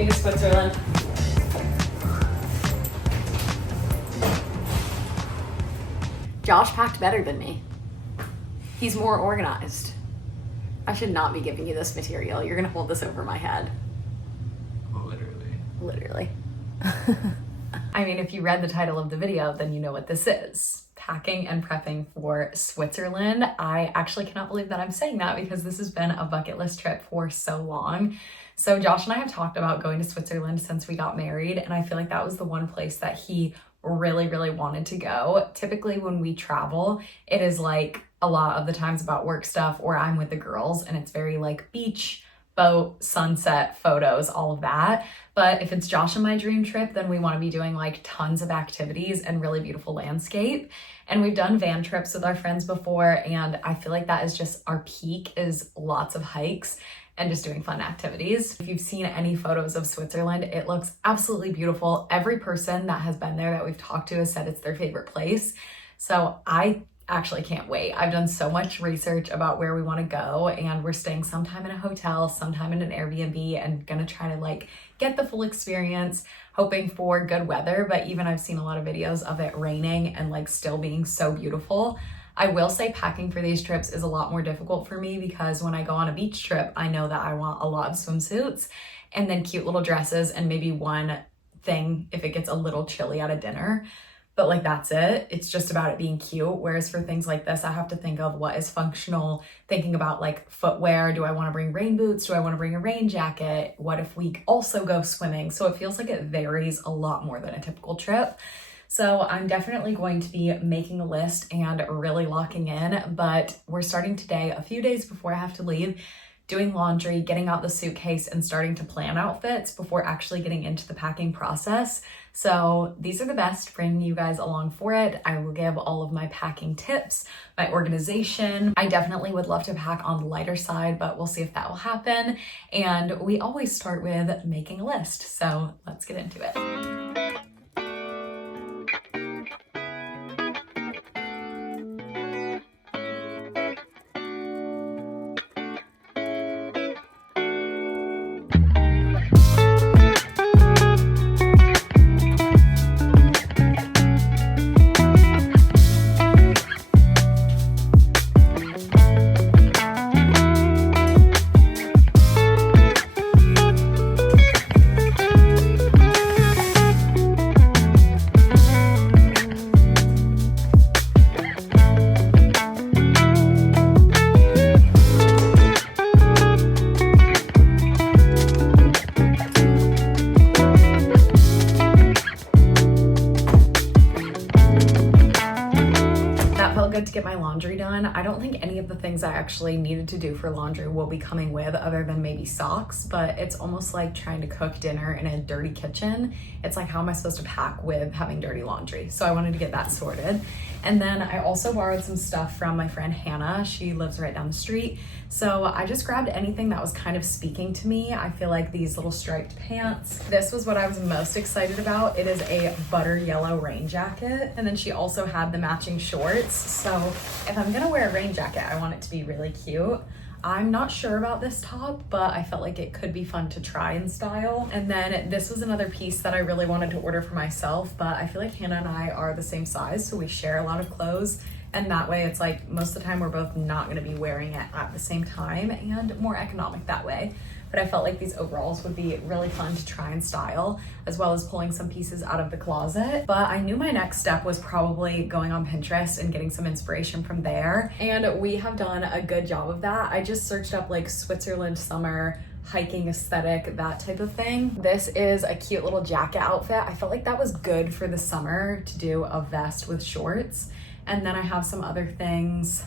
me to Switzerland. Josh packed better than me. He's more organized. I should not be giving you this material. You're gonna hold this over my head. Literally. I mean, if you read the title of the video, then you know what this is. Packing and prepping for Switzerland. I actually cannot believe that I'm saying that because this has been a bucket list trip for so long. So Josh and I have talked about going to Switzerland since we got married, and I feel like that was the one place that he really wanted to go. Typically when we travel, it is like a lot of the times about work stuff, or I'm with the girls and it's very like beach, boat, sunset, photos, all of that. But if it's Josh and my dream trip, then we want to be doing like tons of activities and really beautiful landscape. And we've done van trips with our friends before, and I feel like that is just our peak, is lots of hikes and just doing fun activities. If you've seen any photos of Switzerland, it looks absolutely beautiful. Every person that has been there that we've talked to has said it's their favorite place. So I actually can't wait. I've done so much research about where we want to go, and we're staying sometime in a hotel, sometime in an Airbnb, and gonna try to like get the full experience, hoping for good weather. But even I've seen a lot of videos of it raining and like still being so beautiful. I will say packing for these trips is a lot more difficult for me because when I go on a beach trip, I know that I want a lot of swimsuits and then cute little dresses and maybe one thing if it gets a little chilly at a dinner. But like, that's it. It's just about it being cute. Whereas for things like this, I have to think of what is functional, thinking about like footwear. Do I want to bring rain boots? Do I want to bring a rain jacket? What if we also go swimming? So it feels like it varies a lot more than a typical trip. So I'm definitely going to be making a list and really locking in, but we're starting today, a few days before I have to leave, doing laundry, getting out the suitcase, and starting to plan outfits before actually getting into the packing process. So these are the best, bringing you guys along for it. I will give all of my packing tips, my organization. I definitely would love to pack on the lighter side, but we'll see if that will happen. And we always start with making a list. So let's get into it. To get my laundry done. I don't think any of the things I actually needed to do for laundry will be coming with, other than maybe socks, but it's almost like trying to cook dinner in a dirty kitchen. It's like, how am I supposed to pack with having dirty laundry? So I wanted to get that sorted. And then I also borrowed some stuff from my friend Hannah. She lives right down the street. So I just grabbed anything that was kind of speaking to me. I feel like these little striped pants. This was what I was most excited about. It is a butter yellow rain jacket. And then she also had the matching shorts. So if I'm gonna wear a rain jacket, I want it to be really cute. I'm not sure about this top, but I felt like it could be fun to try in style. And then this was another piece that I really wanted to order for myself, but I feel like Hannah and I are the same size, so we share a lot of clothes. And that way it's like most of the time we're both not gonna be wearing it at the same time, and more economic that way. But I felt like these overalls would be really fun to try and style, as well as pulling some pieces out of the closet. But I knew my next step was probably going on Pinterest and getting some inspiration from there. And we have done a good job of that. I just searched up like Switzerland summer hiking aesthetic, that type of thing. This is a cute little jacket outfit. I felt like that was good for the summer to do a vest with shorts. And then I have some other things.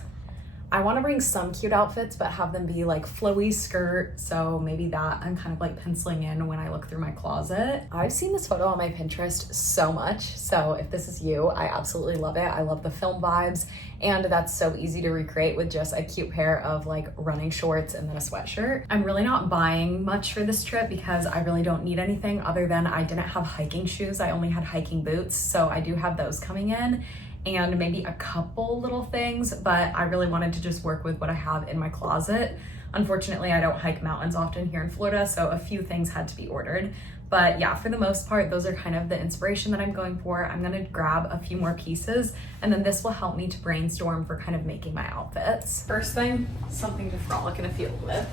I want to bring some cute outfits, but have them be like flowy skirt. So maybe that I'm kind of like penciling in when I look through my closet. I've seen this photo on my Pinterest so much. So if this is you, I absolutely love it. I love the film vibes, and that's so easy to recreate with just a cute pair of like running shorts and then a sweatshirt. I'm really not buying much for this trip because I really don't need anything other than I didn't have hiking shoes. I only had hiking boots. So I do have those coming in. and maybe a couple little things, but I really wanted to just work with what I have in my closet. Unfortunately, I don't hike mountains often here in Florida, so a few things had to be ordered. But yeah, for the most part, those are kind of the inspiration that I'm going for. I'm gonna grab a few more pieces, and then this will help me to brainstorm for kind of making my outfits. First thing, something to frolic in a field with.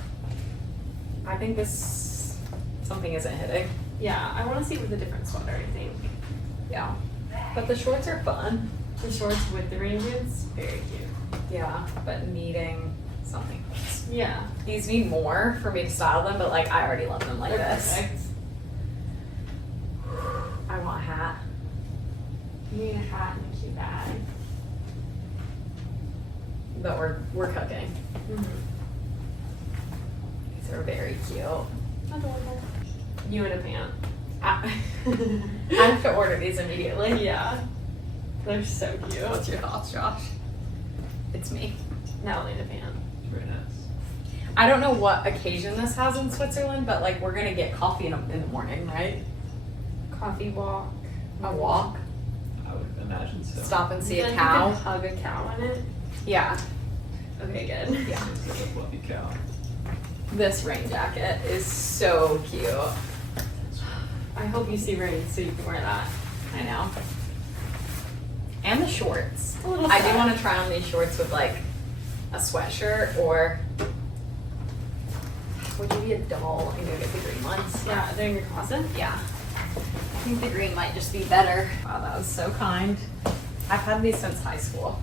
I think something isn't hitting. Yeah, I want to see it with a different sweater, I think. Yeah, but the shorts are fun. The shorts with the rain boots, very cute. Yeah, but needing something else. Yeah. These need more for me to style them, but like I already love them like They're this. perfect. I want a hat. You need a hat and a cute bag. But we're cooking. Mm-hmm. These are very cute. Adorable. You in a pant. I have to order these immediately. Yeah. They're so cute. What's your thoughts, Josh? It's me. Natalie in a pant. Very nice. I don't know what occasion this has in Switzerland, but like we're gonna get coffee in the morning, right? Coffee walk. A walk. I would imagine so. Stop and see a Then cow. You can hug a cow in it. Yeah. Okay, good. Yeah. It's like a fluffy cow. This rain jacket is so cute. I hope you see rain so you can wear that. I know. And the shorts. A little I do sad. want to try on these shorts with like a sweatshirt, or would you be a doll and go get the green ones? Yeah, they're in your closet. Yeah. I think the green might just be better. Wow, that was so kind. I've had these since high school.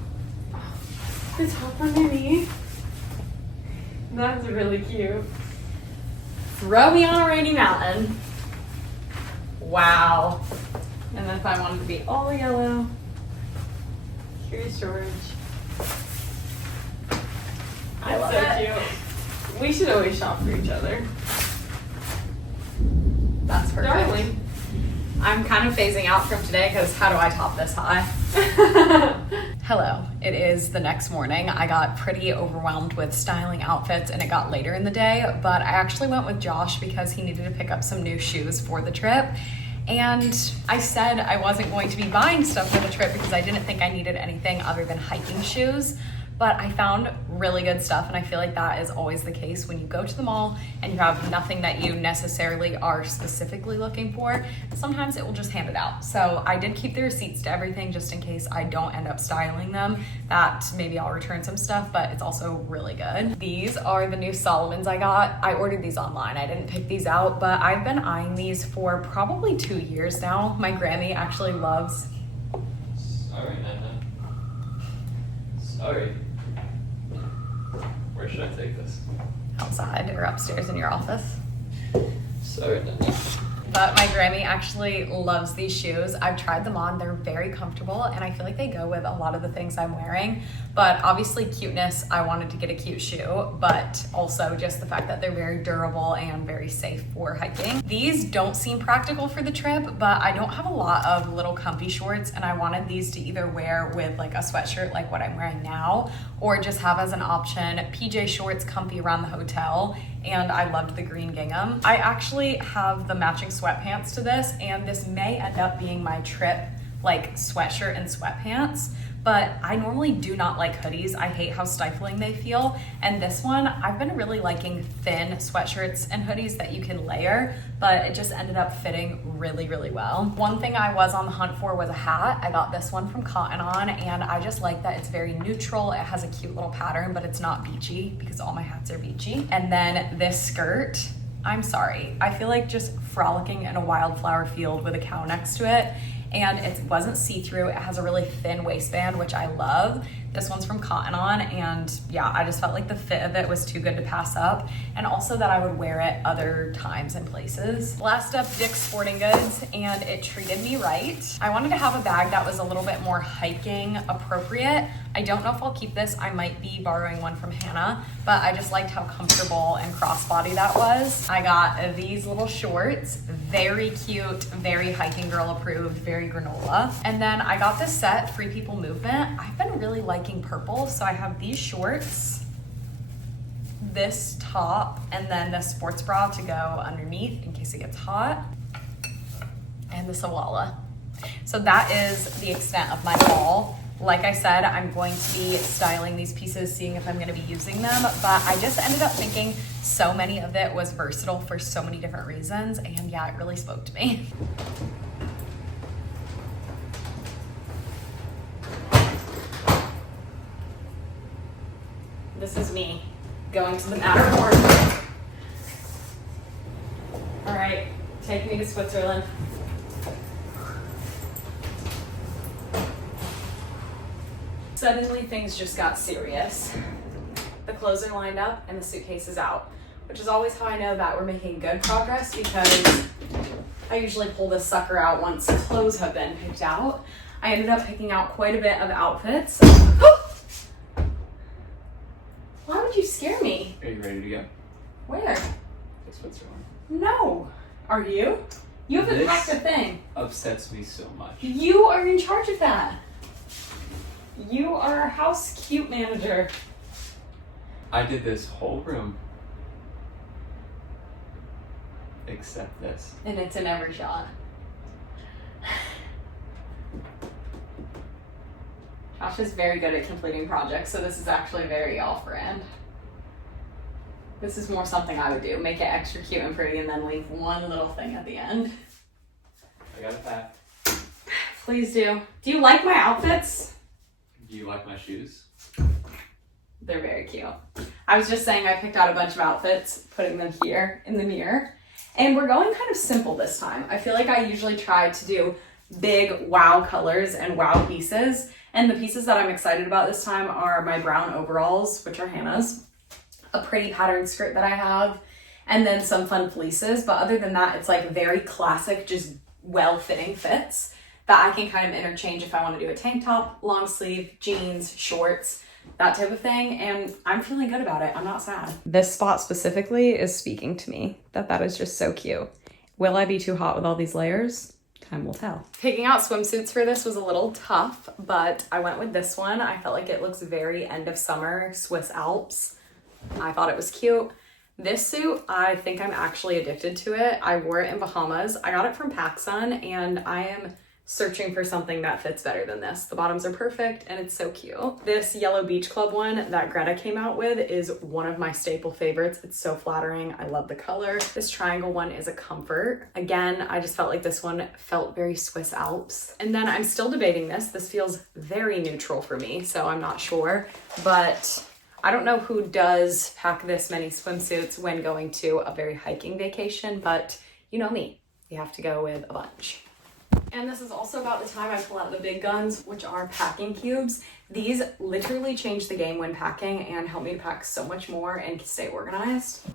The top underneath. That's really cute. Throw me on a rainy mountain. Wow. And then if I wanted to be all yellow, Here's George. I love so it. cute. We should always shop for each other. That's perfect. Darling. I'm kind of phasing out from today because how do I top this high? Hello, it is the next morning. I got pretty overwhelmed with styling outfits and it got later in the day, but I actually went with Josh because he needed to pick up some new shoes for the trip. And I said I wasn't going to be buying stuff for the trip because I didn't think I needed anything other than hiking shoes. But I found really good stuff, and I feel like that is always the case when you go to the mall and you have nothing that you necessarily are specifically looking for. Sometimes it will just hand it out. So I did keep the receipts to everything just in case I don't end up styling them. That maybe I'll return some stuff, but it's also really good. These are the new Solomons I got. I ordered these online. I didn't pick these out, but I've been eyeing these for probably 2 years now. My Grammy actually loves. Sorry, Nana. Sorry. Where should I take this? Outside or upstairs in your office. Sorry, Nana. But my Grammy actually loves these shoes. I've tried them on, they're very comfortable, and I feel like they go with a lot of the things I'm wearing. But obviously cuteness, I wanted to get a cute shoe, but also just the fact that they're very durable and very safe for hiking. These don't seem practical for the trip, but I don't have a lot of little comfy shorts, and I wanted these to either wear with like a sweatshirt like what I'm wearing now, or just have as an option PJ shorts comfy around the hotel. And I loved the green gingham. I actually have the matching sweatpants to this, and this may end up being my trip like sweatshirt and sweatpants, but I normally do not like hoodies. I hate how stifling they feel. And this one, I've been really liking thin sweatshirts and hoodies that you can layer, but it just ended up fitting really, really well. One thing I was on the hunt for was a hat. I got this one from Cotton On, and I just like that it's very neutral. It has a cute little pattern, but it's not beachy because all my hats are beachy. And then this skirt, I'm sorry, I feel like just frolicking in a wildflower field with a cow next to it. And it wasn't see-through. It has a really thin waistband, which I love. This one's from Cotton On, and yeah, I just felt like the fit of it was too good to pass up, and also that I would wear it other times and places. Last up, Dick's Sporting Goods, and it treated me right. I wanted to have a bag that was a little bit more hiking appropriate. I don't know if I'll keep this. I might be borrowing one from Hannah, but I just liked how comfortable and crossbody that was. I got these little shorts, very cute, very hiking girl approved, very granola. And then I got this set, Free People Movement. I've been really liking purple, so I have these shorts, this top, and then the sports bra to go underneath in case it gets hot, and the Sawala. So that is the extent of my haul. Like I said, I'm going to be styling these pieces, seeing if I'm going to be using them, but I just ended up thinking so many of it was versatile for so many different reasons, and yeah, it really spoke to me. This is me going to the Matterhorn. All right, take me to Switzerland. Suddenly things just got serious. The clothes are lined up and the suitcase is out, which is always how I know that we're making good progress, because I usually pull this sucker out once clothes have been picked out. I ended up picking out quite a bit of outfits. Why would you scare me? Are you ready to go? Where? To Switzerland. No. Are you? You haven't This packed a thing. upsets me so much. You are in charge of that. You are our house cute manager. I did this whole room except this. And it's in every shot. Josh is very good at completing projects, so this is actually very off-brand. This is more something I would do. Make it extra cute and pretty and then leave one little thing at the end. I got it back. Please do. Do you like my outfits? Do you like my shoes? They're very cute. I was just saying I picked out a bunch of outfits, putting them here in the mirror. And we're going kind of simple this time. I feel like I usually try to do big wow colors and wow pieces. And the pieces that I'm excited about this time are my brown overalls, which are Hannah's, a pretty patterned skirt that I have, and then some fun fleeces. But other than that, it's like very classic, just well-fitting fits that I can kind of interchange if I want to do a tank top, long sleeve, jeans, shorts, that type of thing. And I'm feeling good about it. I'm not sad. This spot specifically is speaking to me, that is just so cute. Will I be too hot with all these layers? Time will tell. Picking out swimsuits for this was a little tough, but I went with this one. I felt like it looks very end of summer, Swiss Alps. I thought it was cute. This suit, I think I'm actually addicted to it. I wore it in Bahamas. I got it from PacSun, and I am searching for something that fits better than this. The bottoms are perfect and it's so cute. This yellow beach club one that Greta came out with is one of my staple favorites. It's so flattering. I love the color. This triangle one is a comfort. Again, I just felt like this one felt very Swiss Alps. And then I'm still debating this. This feels very neutral for me, so I'm not sure, but I don't know who does pack this many swimsuits when going to a very hiking vacation, but you know me, you have to go with a bunch. And this is also about the time I pull out the big guns, which are packing cubes. These literally change the game when packing and help me to pack so much more and stay organized.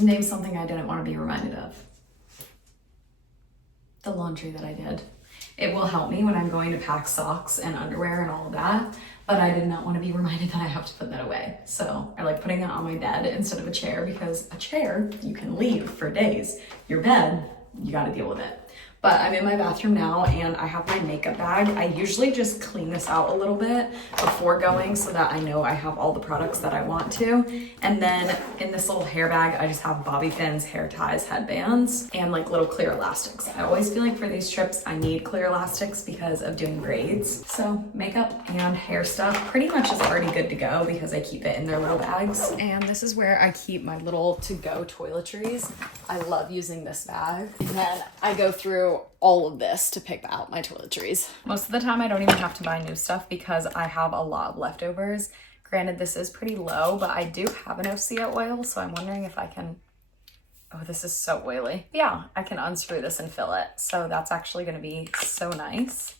Name something I didn't want to be reminded of. The laundry that I did. It will help me when I'm going to pack socks and underwear and all of that, but I did not want to be reminded that I have to put that away. So I like putting it on my bed instead of a chair, because a chair you can leave for days. Your bed, you got to deal with it. But I'm in my bathroom now and I have my makeup bag. I usually just clean this out a little bit before going so that I know I have all the products that I want to. And then in this little hair bag, I just have bobby pins, hair ties, headbands, and like little clear elastics. I always feel like for these trips, I need clear elastics because of doing braids. So makeup and hair stuff pretty much is already good to go because I keep it in their little bags. And this is where I keep my little to-go toiletries. I love using this bag. And then I go through all of this to pick out my toiletries. Most of the time I don't even have to buy new stuff because I have a lot of leftovers. Granted, this is pretty low, but I do have an Osea oil, so I'm wondering if I can, oh, this is so oily. Yeah, I can unscrew this and fill it. So that's actually gonna be so nice.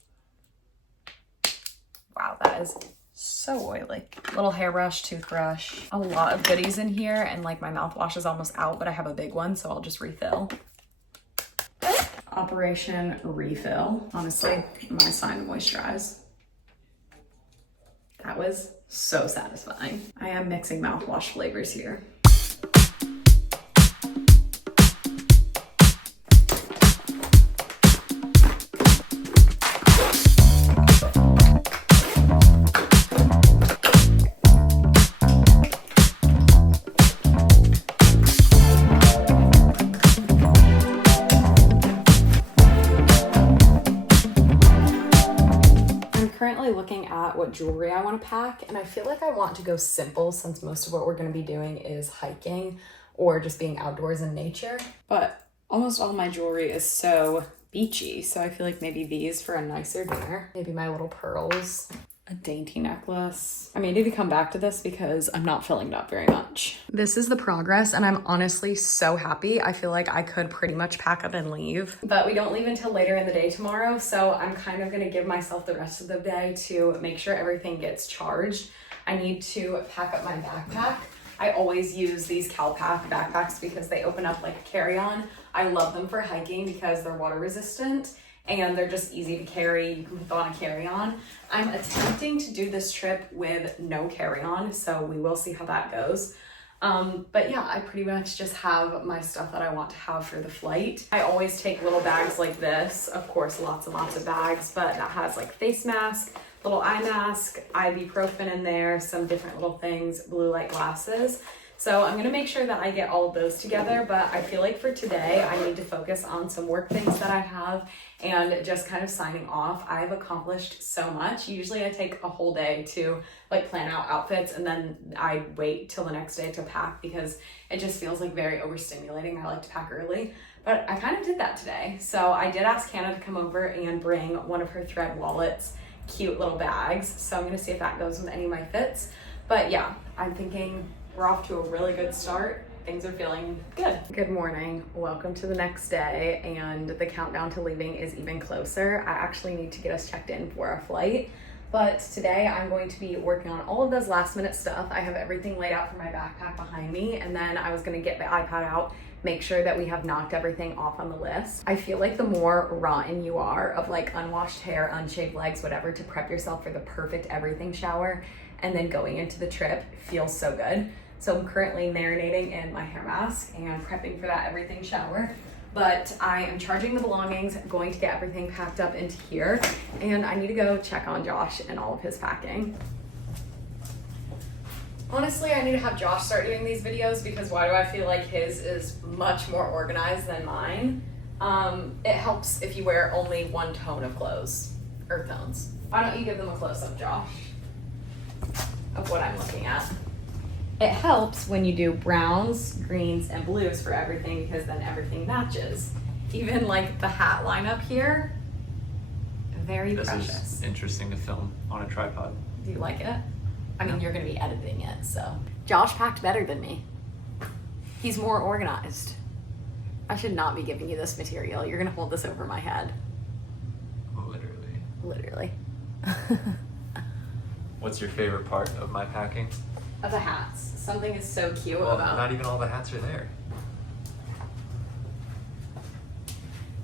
Wow, that is so oily. Little hairbrush, toothbrush, a lot of goodies in here, and like my mouthwash is almost out, but I have a big one, so I'll just refill. Operation refill. Honestly, my sign to moisturize. That was so satisfying. I am mixing mouthwash flavors here. Looking at what jewelry I want to pack, and I feel like I want to go simple since most of what we're going to be doing is hiking or just being outdoors in nature. But almost all my jewelry is so beachy, so I feel like maybe these for a nicer dinner. Maybe my little pearls, a dainty necklace. I may need to come back to this because I'm not filling it up very much. This is the progress, and I'm honestly so happy. I feel like I could pretty much pack up and leave, but we don't leave until later in the day tomorrow, so I'm kind of gonna give myself the rest of the day to make sure everything gets charged. I need to pack up my backpack. I always use these CalPack backpacks because they open up like a carry-on. I love them for hiking because they're water resistant and they're just easy to carry. You can put on a carry-on. I'm attempting to do this trip with no carry-on, so we will see how that goes. But yeah, I pretty much just have my stuff that I want to have for the flight. I always take little bags like this. Of course, lots and lots of bags, but that has like face mask, little eye mask, ibuprofen in there, some different little things, blue light glasses. So I'm gonna make sure that I get all of those together, but I feel like for today, I need to focus on some work things that I have and just kind of signing off. I've accomplished so much. Usually I take a whole day to like plan out outfits and then I wait till the next day to pack because it just feels like very overstimulating. I like to pack early, but I kind of did that today. So I did ask Hannah to come over and bring one of her thread wallets, cute little bags. So I'm gonna see if that goes with any of my fits. But yeah, I'm thinking we're off to a really good start. Things are feeling good. Good morning, welcome to the next day, and the countdown to leaving is even closer. I actually need to get us checked in for our flight, but today I'm going to be working on all of those last minute stuff. I have everything laid out for my backpack behind me, and then I was gonna get the iPad out, make sure that we have knocked everything off on the list. I feel like the more rotten you are of like unwashed hair, unshaved legs, whatever, to prep yourself for the perfect everything shower and then going into the trip feels so good. So I'm currently marinating in my hair mask and prepping for that everything shower. But I am charging the belongings, going to get everything packed up into here, and I need to go check on Josh and all of his packing. Honestly, I need to have Josh start doing these videos because why do I feel like his is much more organized than mine? It helps if you wear only one tone of clothes, earth tones. Why don't you give them a close-up, Josh, of what I'm looking at? It helps when you do browns, greens, and blues for everything because then everything matches. Even like the hat lineup here, very precious. This is interesting to film on a tripod. Do you like it? I mean, you're gonna be editing it, so. Josh packed better than me. He's more organized. I should not be giving you this material. You're gonna hold this over my head. Literally. Literally. What's your favorite part of my packing? Of the hats. Something is so cute Well, about. not even all the hats are there.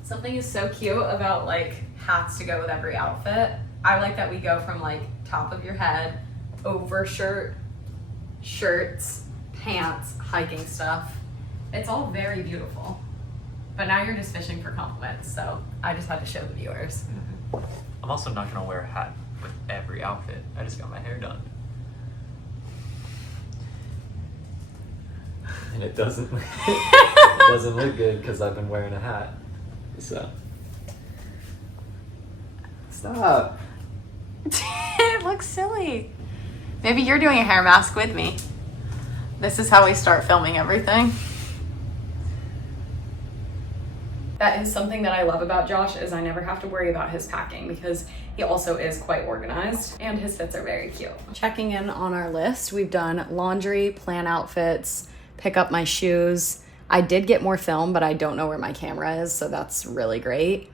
Something is so cute about like hats to go with every outfit. I like that we go from like top of your head, over shirt, shirts, pants, hiking stuff. It's all very beautiful. But now you're just fishing for compliments, so I just had to show the viewers. Mm-hmm. I'm also not gonna wear a hat with every outfit. I just got my hair done. And it doesn't look good because I've been wearing a hat. So stop. It looks silly. Maybe you're doing a hair mask with me. This is how we start filming everything. That is something that I love about Josh, is I never have to worry about his packing because he also is quite organized and his fits are very cute. Checking in on our list, we've done laundry, plan outfits, pick up my shoes. I did get more film, but I don't know where my camera is, so that's really great.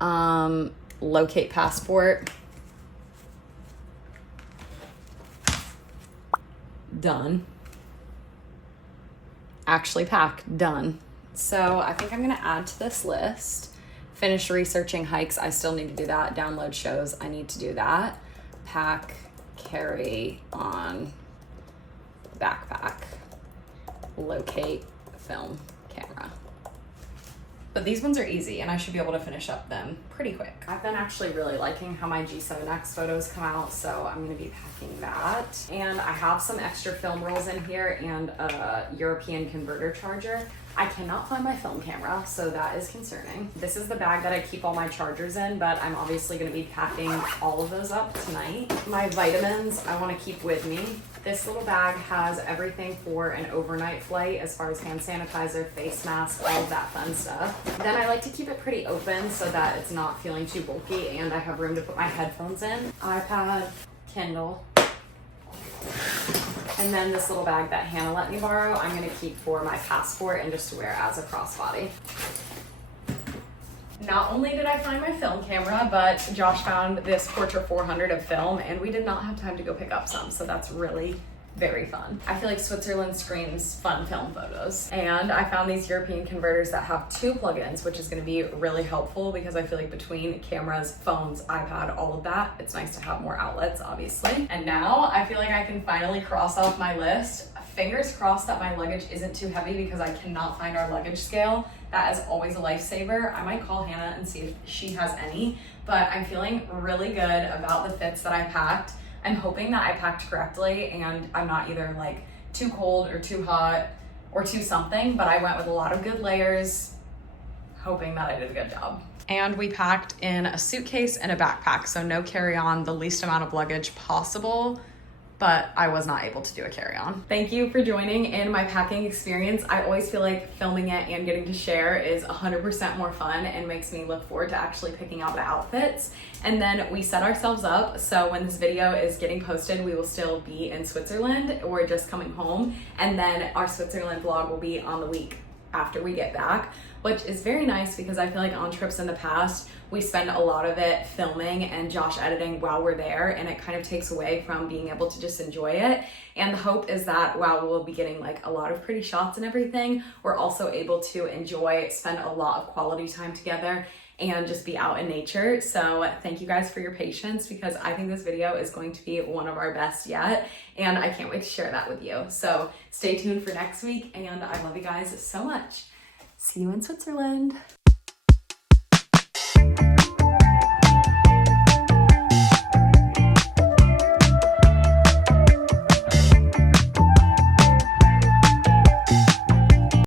Locate passport. Done. Actually pack, done. So I think I'm gonna add to this list. Finish researching hikes, I still need to do that. Download shows, I need to do that. Pack, carry on, backpack, locate, film, camera. But these ones are easy and I should be able to finish up them pretty quick. I've been actually really liking how my G7X photos come out, so I'm gonna be packing that. And I have some extra film rolls in here and a European converter charger. I cannot find my film camera, so that is concerning. This is the bag that I keep all my chargers in, but I'm obviously gonna be packing all of those up tonight. My vitamins I wanna keep with me. This little bag has everything for an overnight flight as far as hand sanitizer, face mask, all of that fun stuff. Then I like to keep it pretty open so that it's not feeling too bulky and I have room to put my headphones in. iPad, Kindle. And then this little bag that Hannah let me borrow, I'm gonna keep for my passport and just to wear as a crossbody. Not only did I find my film camera, but Josh found this Portra 400 of film and we did not have time to go pick up some, so that's really very fun. I feel like Switzerland screams fun film photos. And I found these European converters that have 2 plugins, which is gonna be really helpful because I feel like between cameras, phones, iPad, all of that, it's nice to have more outlets, obviously. And now I feel like I can finally cross off my list. Fingers crossed that my luggage isn't too heavy because I cannot find our luggage scale. That is always a lifesaver. I might call Hannah and see if she has any, but I'm feeling really good about the fits that I packed. I'm hoping that I packed correctly and I'm not either like too cold or too hot or too something, but I went with a lot of good layers, hoping that I did a good job. And we packed in a suitcase and a backpack, so no carry-on, the least amount of luggage possible, but I was not able to do a carry-on. Thank you for joining in my packing experience. I always feel like filming it and getting to share is 100% more fun and makes me look forward to actually picking out the outfits. And then we set ourselves up, so when this video is getting posted, we will still be in Switzerland. We're just coming home, and then our Switzerland vlog will be on the week after we get back, which is very nice because I feel like on trips in the past, we spend a lot of it filming and Josh editing while we're there, and it kind of takes away from being able to just enjoy it. And the hope is that while we'll be getting like a lot of pretty shots and everything, we're also able to enjoy, spend a lot of quality time together and just be out in nature. So thank you guys for your patience because I think this video is going to be one of our best yet, and I can't wait to share that with you. So stay tuned for next week, and I love you guys so much. See you in Switzerland.